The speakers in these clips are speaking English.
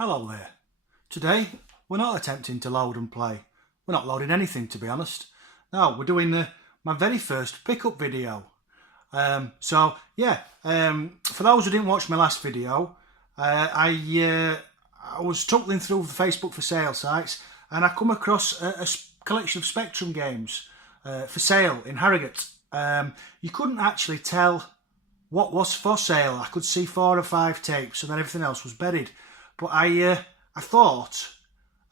Hello there. Today we're not attempting to load and play. We're not loading anything, to be honest. No, we're doing my very first pickup video. For those who didn't watch my last video, I was tumbling through the Facebook for sale sites and I come across a collection of Spectrum games for sale in Harrogate. You couldn't actually tell what was for sale. I could see 4 or 5 tapes and then everything else was buried. But I thought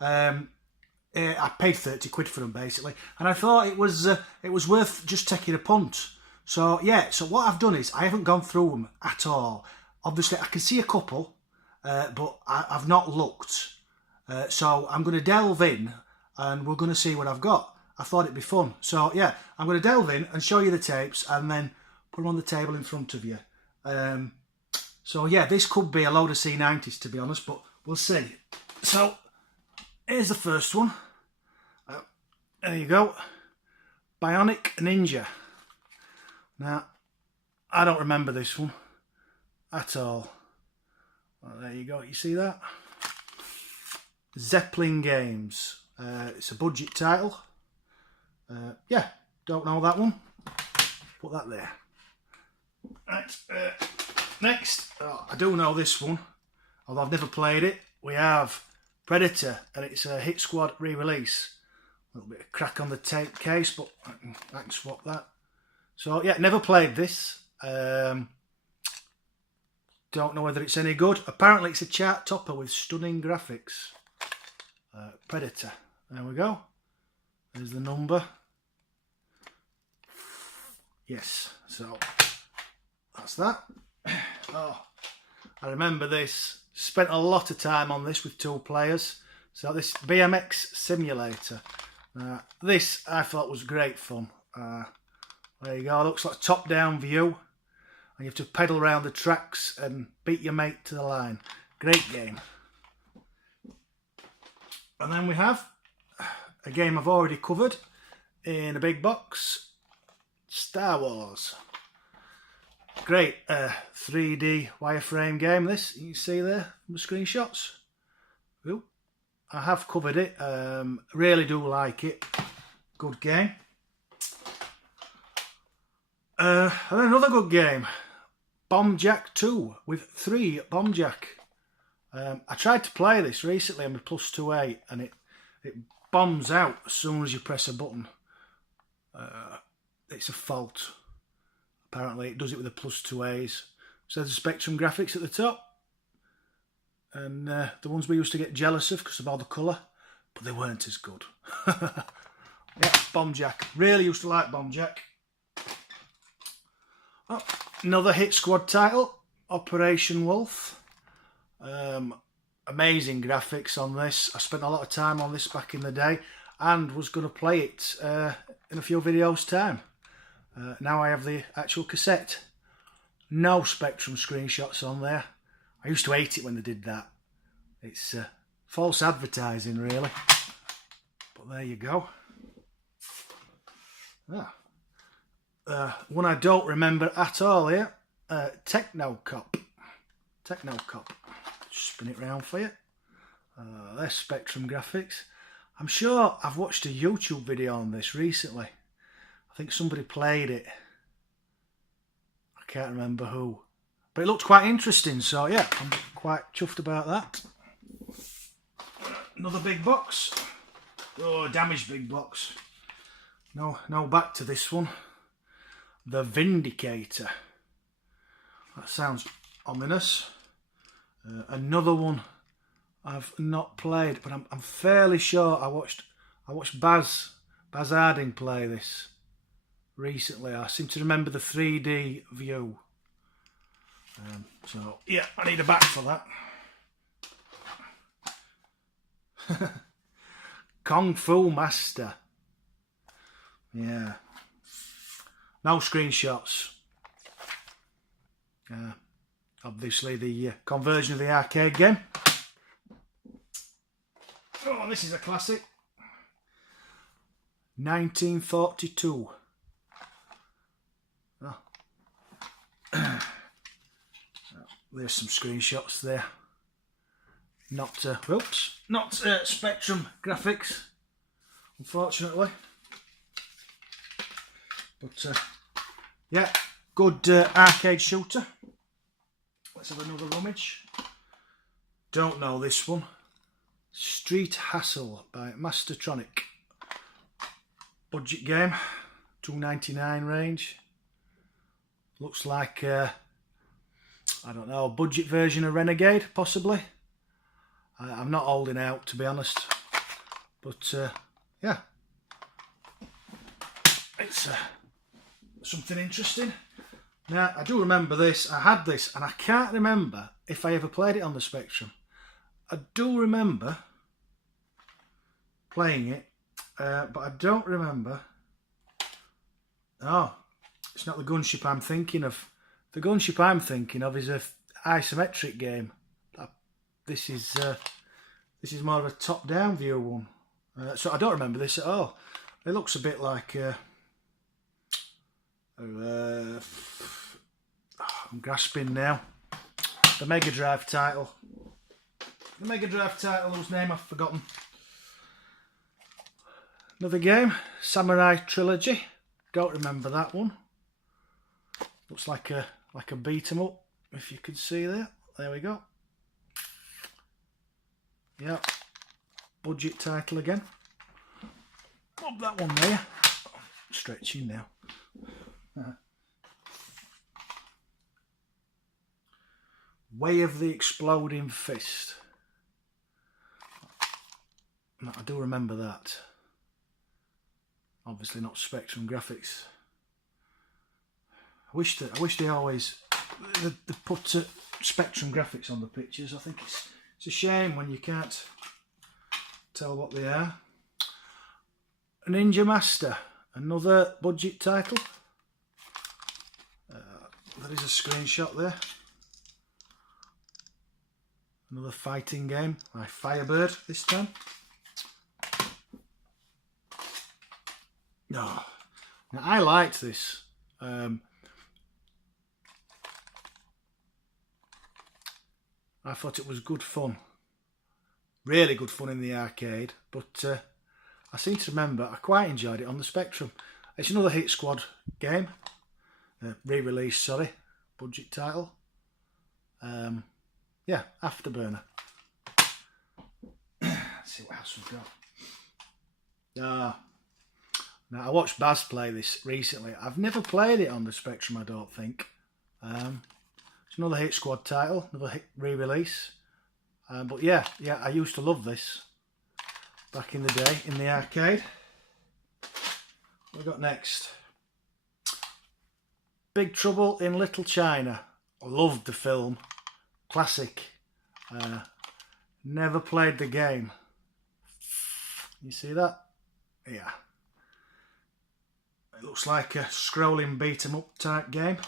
I paid 30 quid for them basically, and I thought it was worth just taking a punt. So yeah, so what I've done is I haven't gone through them at all. Obviously, I can see a couple, but I've not looked. So I'm going to delve in, and we're going to see what I've got. I thought it'd be fun. So yeah, I'm going to delve in and show you the tapes, and then put them on the table in front of you. So yeah, this could be a load of C90s, to be honest, but we'll see. So here's the first one. There you go. Bionic Ninja. Now, I don't remember this one at all. Well, there you go. You see that? Zeppelin Games. It's a budget title. Yeah, don't know that one. Put that there. Right. Next, I do know this one, although I've never played it. We have Predator, and it's a Hit Squad re-release. A little bit of crack on the tape case, but I can swap that. So yeah, never played this. Don't know whether it's any good. Apparently it's a chart topper with stunning graphics. Predator. There we go. There's the number. Yes, so that's that. Oh, I remember this. Spent a lot of time on this with 2 players. So this BMX Simulator. This I thought was great fun. There you go. It looks like a top-down view. And you have to pedal around the tracks and beat your mate to the line. Great game. And then we have a game I've already covered in a big box. Star Wars. Great 3D wireframe game this, you can see there from the screenshots. Ooh, I have covered it, really do like it, good game. And another good game, Bomb Jack 2 with 3 Bomb Jack. I tried to play this recently on my +2A and it bombs out as soon as you press a button. It's a fault. Apparently it does it with the +2As. So there's the Spectrum graphics at the top. And the ones we used to get jealous of because of all the colour. But they weren't as good. Yeah, Bomb Jack. Really used to like Bomb Jack. Oh, another Hit Squad title. Operation Wolf. Amazing graphics on this. I spent a lot of time on this back in the day. And was going to play it in a few videos' time. Now I have the actual cassette. No Spectrum screenshots on there. I used to hate it when they did that. It's false advertising, really. But there you go. One I don't remember at all here. Techno Cop. Techno Cop. Just spin it round for you. There's Spectrum graphics. I'm sure I've watched a YouTube video on this recently. I think somebody played it. I can't remember who. But it looked quite interesting, so yeah, I'm quite chuffed about that. Another big box. Oh, damaged big box. No back to this one. The Vindicator. That sounds ominous. Another one I've not played, but I'm fairly sure I watched Baz Harding play this recently. I seem to remember the 3D view. So yeah, I need a back for that. Kung Fu Master. Yeah. No screenshots. Obviously the conversion of the arcade game. Oh, this is a classic. 1942. Oh. There's some screenshots there. Not Spectrum graphics, unfortunately. But yeah, good arcade shooter. Let's have another rummage. Don't know this one. Street Hassle by Mastertronic. Budget game, $2.99 range. Looks like I don't know, a budget version of Renegade, possibly. I'm not holding out, to be honest, but yeah, it's something interesting. Now, I do remember this. I had this, and I can't remember if I ever played it on the Spectrum. I do remember playing it, but I don't remember. Oh, it's not the Gunship I'm thinking of. The Gunship I'm thinking of is a isometric game. This is more of a top-down view one. So I don't remember this at all. It looks a bit like I'm grasping now. The Mega Drive title. The Mega Drive title whose name I've forgotten. Another game, Samurai Trilogy. Don't remember that one. Looks like a beat 'em up, if you can see that. There we go. Yeah, budget title again. Pop that one there. Stretching now. Way of the Exploding Fist. I do remember that. Obviously not Spectrum graphics. I wish they always they put Spectrum graphics on the pictures. I think it's a shame when you can't tell what they are. Ninja Master, another budget title. There is a screenshot there. Another fighting game by Firebird this time. No, now I liked this. I thought it was good fun, really good fun in the arcade, but I seem to remember I quite enjoyed it on the Spectrum. It's another Hit Squad game, re-release, sorry, budget title. Yeah, Afterburner. Let's see what else we've got. Now I watched Baz play this recently. I've never played it on the Spectrum, I don't think. It's another Hit Squad title, another re-release. But yeah, I used to love this back in the day in the arcade. What we got next? Big Trouble in Little China. I loved the film. Classic. Never played the game. You see that? Yeah. It looks like a scrolling beat 'em up type game.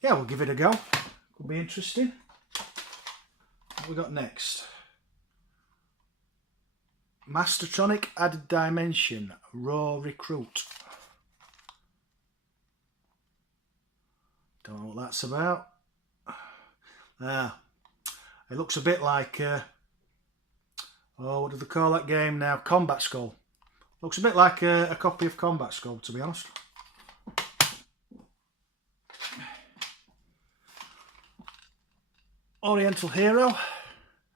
Yeah, we'll give it a go. Could be interesting. What we got next? Mastertronic Added Dimension Raw Recruit. Don't know what that's about. It looks a bit like what do they call that game now? Combat Skull. Looks a bit like a copy of Combat Skull, to be honest. Oriental Hero,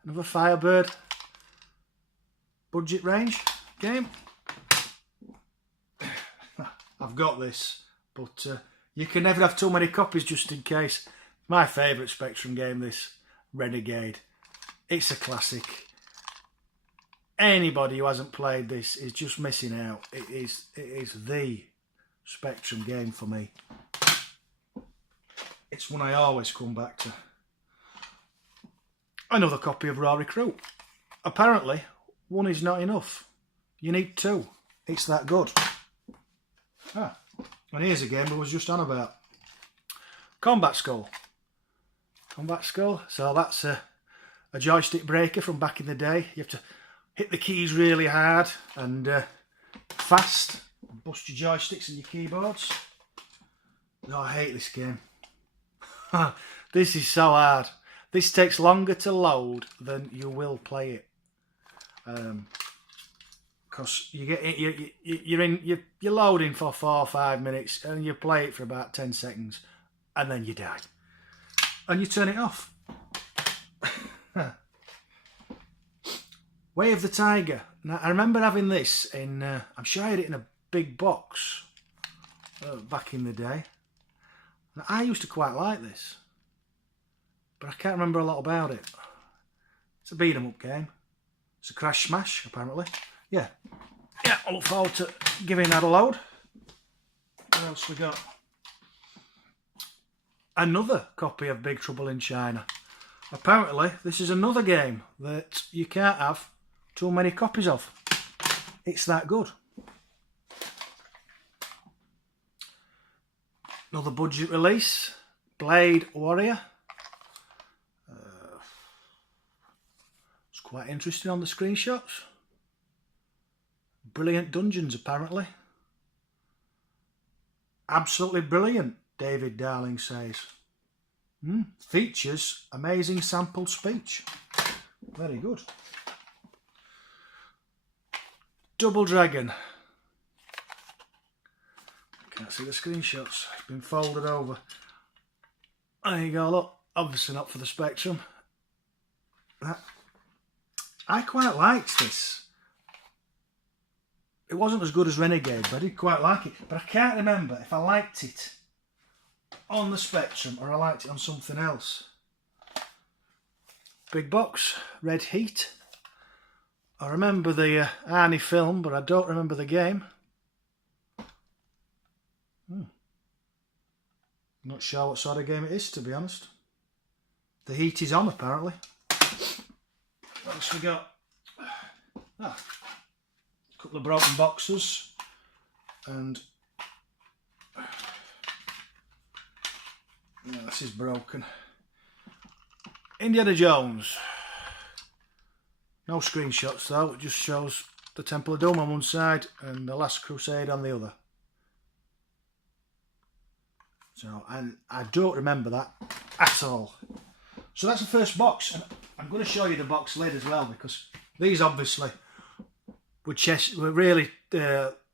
another Firebird budget range game. I've got this, but you can never have too many copies just in case. My favourite Spectrum game, this Renegade. It's a classic. Anybody who hasn't played this is just missing out. It is the Spectrum game for me. It's one I always come back to. Another copy of Raw Recruit. Apparently, one is not enough. You need two. It's that good. And here's a game I was just on about. Combat Skull. Combat Skull. So that's a joystick breaker from back in the day. You have to hit the keys really hard and fast. Bust your joysticks and your keyboards. No, I hate this game. This is so hard. This takes longer to load than you will play it. Because you're loading for 4 or 5 minutes and you play it for about 10 seconds and then you die. And you turn it off. Way of the Tiger. Now, I remember having this in, I'm sure I had it in a big box back in the day. Now, I used to quite like this, but I can't remember a lot about it. It's a beat 'em up game. It's a Crash Smash, apparently. Yeah, I look forward to giving that a load. What else we got? Another copy of Big Trouble in China. Apparently, this is another game that you can't have too many copies of. It's that good. Another budget release, Blade Warrior. It's quite interesting on the screenshots. Brilliant dungeons, apparently. Absolutely brilliant, David Darling says. Features amazing sampled speech. Very good. Double Dragon. Can't see the screenshots. It's been folded over. There you go, look. Obviously not for the Spectrum. I quite liked this. It wasn't as good as Renegade, but I did quite like it. But I can't remember if I liked it on the Spectrum or I liked it on something else. Big box, Red Heat. I remember the Arnie film, but I don't remember the game. Not sure what sort of game it is, to be honest. The heat is on, apparently. What else we got? A couple of broken boxes. And this is broken. Indiana Jones. No screenshots though, it just shows the Temple of Doom on one side and the Last Crusade on the other. So, and I don't remember that at all. So that's the first box, and I'm going to show you the box lid as well, because these obviously were really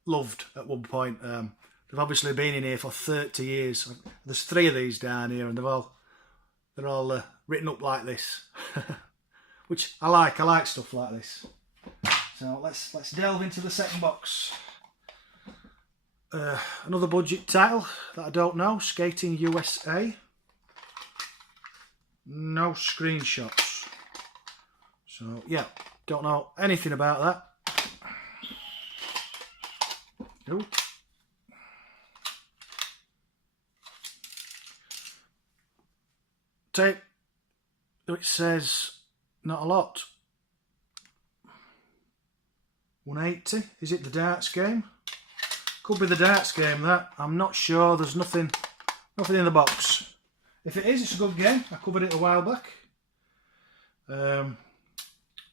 loved at one point. They've obviously been in here for 30 years. There's 3 of these down here, and they're all written up like this, which I like. I like stuff like this. So let's delve into the second box. Another budget title that I don't know, Skating USA. No screenshots. So yeah, don't know anything about that. Nope. Tape, it says not a lot. 180, is it the darts game? Could be the darts game, that. I'm not sure. There's nothing in the box. If it is, it's a good game. I covered it a while back.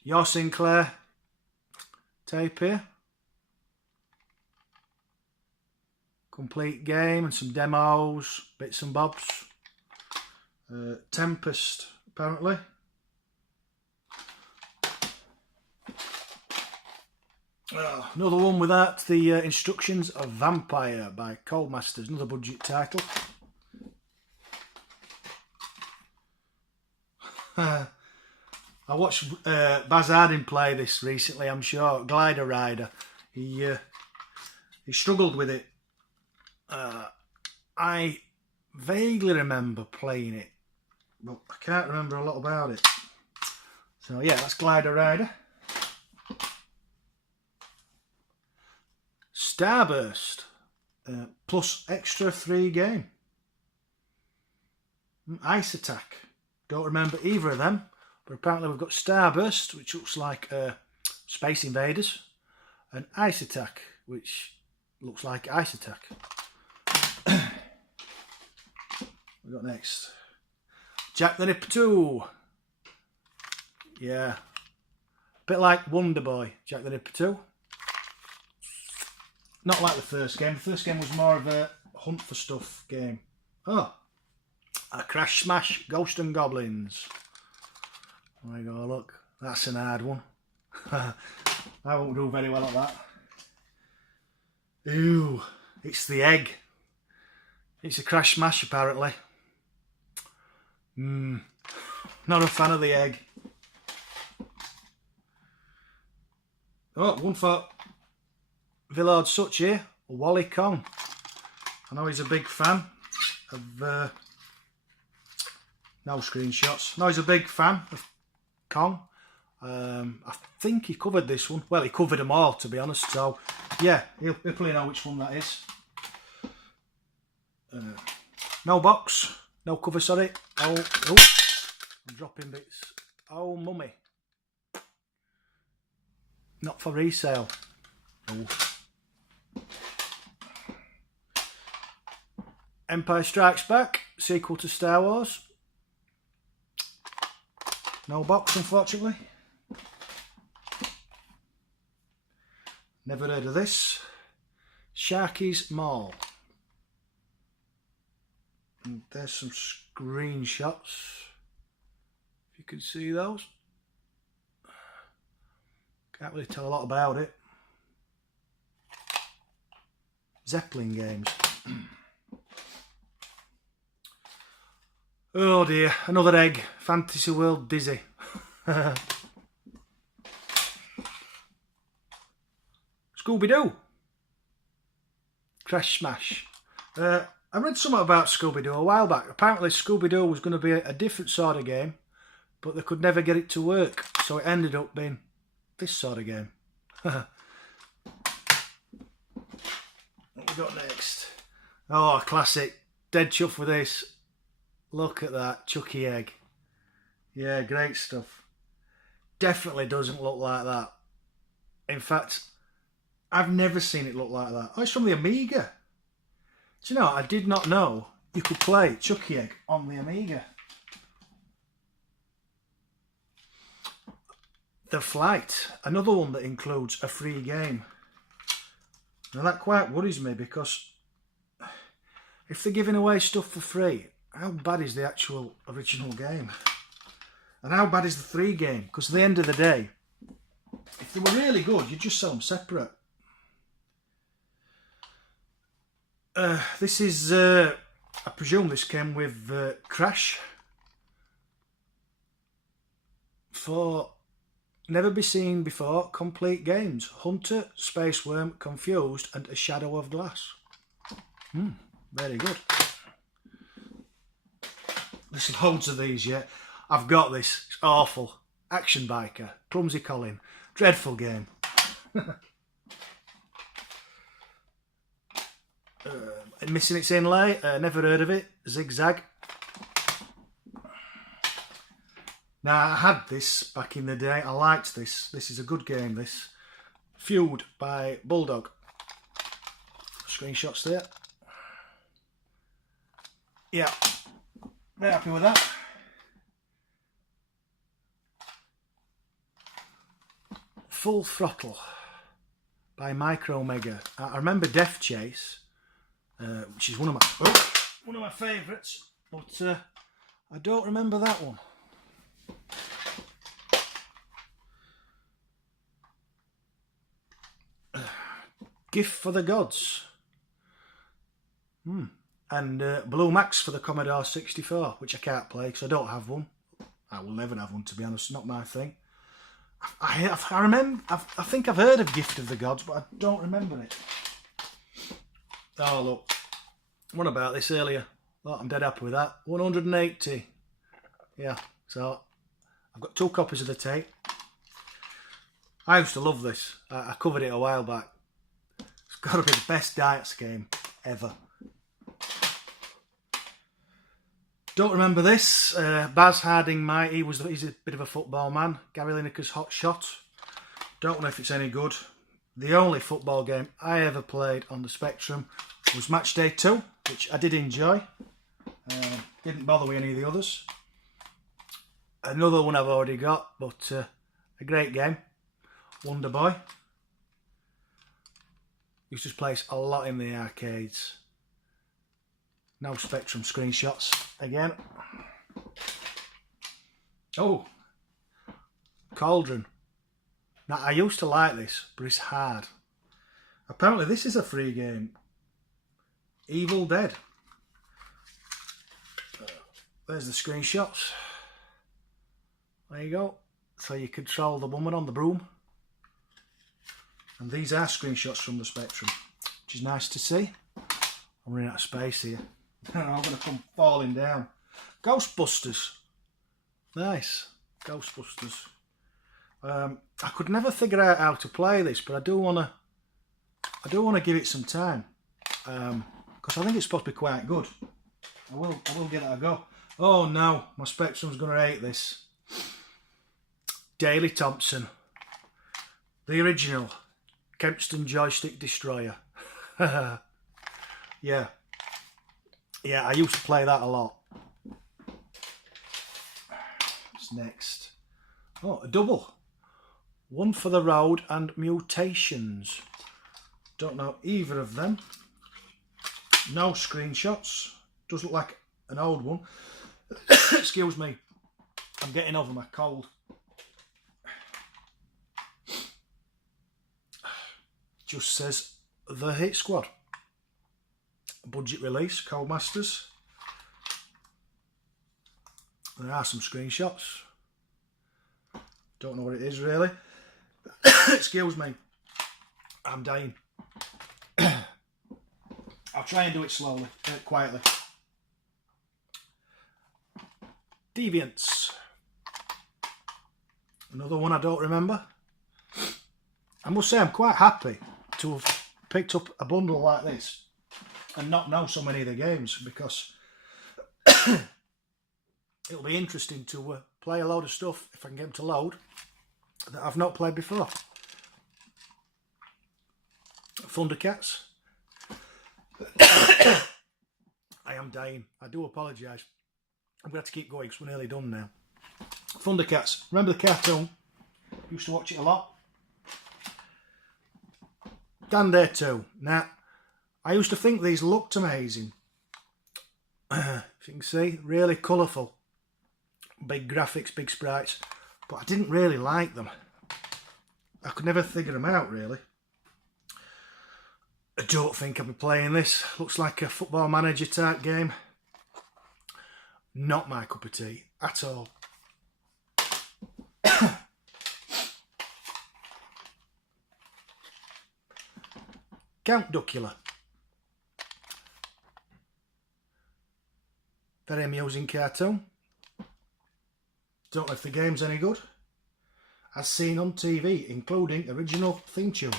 Your Sinclair tape here. Complete game and some demos, bits and bobs. Tempest, apparently. Another one with that, the Instructions of Vampire by Codemasters, another budget title. I watched Baz Hardin play this recently, I'm sure. Glider Rider. He struggled with it. I vaguely remember playing it, but I can't remember a lot about it. So yeah, that's Glider Rider. Starburst, plus extra 3 game. Ice Attack. Don't remember either of them, but apparently we've got Starburst, which looks like Space Invaders, and Ice Attack, which looks like Ice Attack. We got next Jack the Ripper 2. Yeah, a bit like Wonder Boy, Jack the Ripper 2. Not like the first game. The first game was more of a hunt for stuff game. Oh, a Crash Smash Ghost and Goblins. There you go, look. That's an hard one. I won't do very well at that. Ooh, it's the egg. It's a Crash Smash apparently. Not a fan of the egg. Oh, one for Villard Such here, Wally Kong. I know he's a big fan of, no screenshots. No, he's a big fan of Kong. I think he covered this one. Well, he covered them all, to be honest. So, yeah, he'll probably know which one that is. No box, no cover, sorry. Oh, I'm dropping bits. Oh, mummy. Not for resale. Oh. Empire Strikes Back, sequel to Star Wars. No box, unfortunately. Never heard of this. Sharky's Mall. And there's some screenshots. If you can see those. Can't really tell a lot about it. Zeppelin games. Oh dear, another egg. Fantasy World Dizzy. Scooby-Doo. Crash Smash. I read something about Scooby-Doo a while back. Apparently Scooby-Doo was going to be a different sort of game, but they could never get it to work, so it ended up being this sort of game. What we got next? Oh, classic. Dead chuff with this. Look at that, Chucky egg. Yeah, great stuff. Definitely doesn't look like that. In fact, I've never seen it look like that. Oh, it's from the Amiga. Do you know, I did not know you could play Chucky Egg on the Amiga. The Flight, another one that includes a free game. Now that quite worries me, because if they're giving away stuff for free, how bad is the actual original game? And how bad is the free game? Because at the end of the day, if they were really good, you'd just sell them separate. This is, I presume this came with Crash. For Never Be Seen Before Complete Games. Hunter, Space Worm, Confused and A Shadow of Glass. Very good. There's loads of these, yeah. I've got this. It's awful. Action Biker. Clumsy Colin. Dreadful game. Missing Its Inlay. Never heard of it. Zigzag. Now, I had this back in the day. I liked this. This is a good game, this. Feud by Bulldog. Screenshots there. Yeah. Very happy with that. Full Throttle by Micromega. I remember Death Chase, which is one of my favourites, but I don't remember that one. Gift for the Gods. And Blue Max for the Commodore 64, which I can't play because I don't have one. I will never have one, to be honest. Not my thing. I think I've heard of Gift of the Gods, but I don't remember it. Oh, look. What about this earlier? Oh, I'm dead happy with that. 180. Yeah, so I've got 2 copies of the tape. I used to love this. I covered it a while back. It's got to be the best darts game ever. Don't remember this. Baz Harding he's a bit of a football man. Gary Lineker's Hot Shot. Don't know if it's any good. The only football game I ever played on the Spectrum was Match Day 2, which I did enjoy. Didn't bother with any of the others. Another one I've already got, but a great game. Wonder Boy. Used to play a lot in the arcades. No Spectrum screenshots again. Oh, Cauldron. Now, I used to like this, but it's hard. Apparently, this is a free game. Evil Dead. There's the screenshots. There you go. So you control the woman on the broom. And these are screenshots from the Spectrum, which is nice to see. I'm running out of space here. I'm going to come falling down. Ghostbusters. Nice. Ghostbusters. I could never figure out how to play this, but I do want to give it some time. Because I think it's supposed to be quite good. I will give it a go. Oh no, my Spectrum's going to hate this. Daley Thompson. The original Kempston Joystick Destroyer. Yeah. Yeah, I used to play that a lot. What's next? Oh, a double. One for the Road and Mutations. Don't know either of them. No screenshots. Does look like an old one. Excuse me. I'm getting over my cold. Just says The Hit Squad. Budget release, Codemasters. There are some screenshots. Don't know what it is really. Excuse me. I'm dying. I'll try and do it slowly, quietly. Deviants. Another one I don't remember. I must say I'm quite happy to have picked up a bundle like this and not know so many of the games, because it'll be interesting to play a load of stuff, if I can get them to load, that I've not played before. Thundercats. I am dying. I do apologise. I'm going to have to keep going because we're nearly done now. Thundercats. Remember the cartoon? Used to watch it a lot. Dan Dare 2. Now, I used to think these looked amazing. If you can see, really colourful. Big graphics, big sprites. But I didn't really like them. I could never figure them out, really. I don't think I'll be playing this. Looks like a Football Manager type game. Not my cup of tea at all. Count Duckula. Very amusing cartoon. Don't know if the game's any good. As seen on TV, including original theme tune.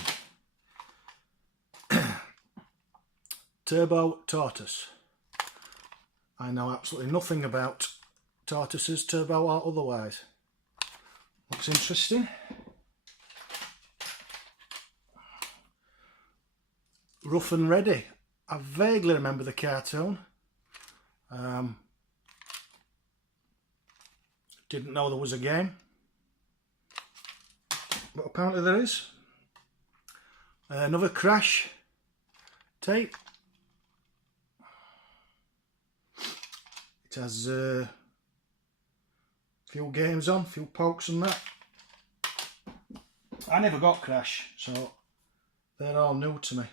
Turbo Tortoise. I know absolutely nothing about tortoises, turbo or otherwise. Looks interesting. Rough and Ready. I vaguely remember the cartoon. Didn't know there was a game. But apparently there is. Another Crash tape. It has a few games on, a few pokes and that. I never got Crash, so they're all new to me.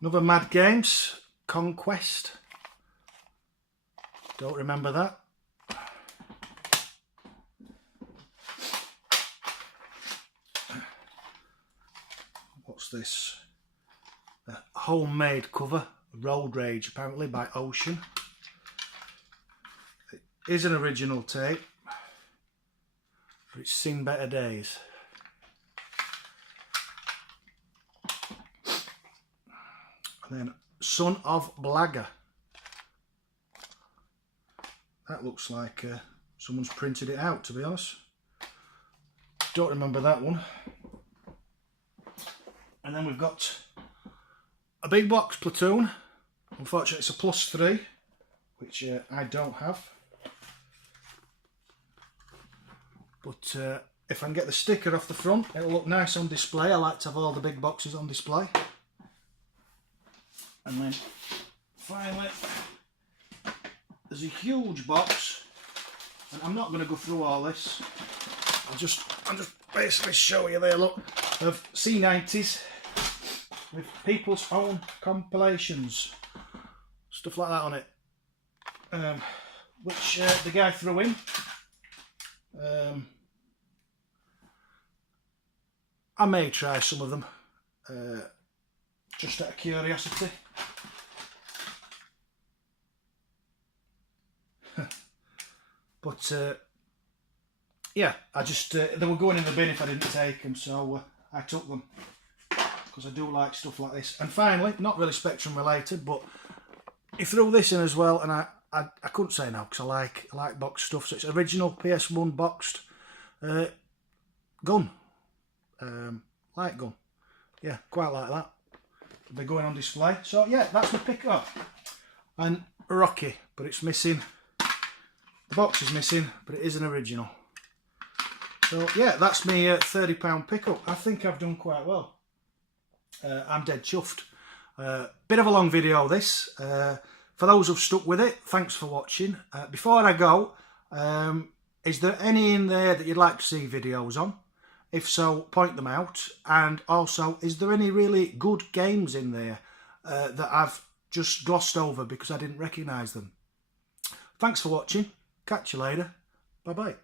Another Mad Games, Conquest. Don't remember that. What's this? A homemade cover, Road Rage, apparently by Ocean. It is an original tape, but it's seen better days. And then Son of Blagger. That looks like someone's printed it out, to be honest. Don't remember that one. And then we've got a big box Platoon. Unfortunately, it's a +3, which I don't have. But if I can get the sticker off the front, it'll look nice on display. I like to have all the big boxes on display. And then finally, there's a huge box, and I'm not going to go through all this. I'll just basically show you there, look, of C90s with people's own compilations, stuff like that on it, which the guy threw in. I may try some of them, just out of curiosity. But yeah, I just they were going in the bin if I didn't take them, so I took them because I do like stuff like this. And finally, not really Spectrum related, but he threw this in as well, and I couldn't say no because I like boxed stuff. So it's original PS1 boxed gun, light gun. Yeah, quite like that. They're going on display. So yeah, that's my pick-up. And Rocky, but it's missing. The box is missing, but it is an original. So yeah, that's me £30 pickup. I think I've done quite well. I'm dead chuffed. Bit of a long video this. For those who've stuck with it, thanks for watching. Before I go, is there any in there that you'd like to see videos on? If so, point them out. And also, is there any really good games in there that I've just glossed over because I didn't recognise them? Thanks for watching. Catch you later. Bye-bye.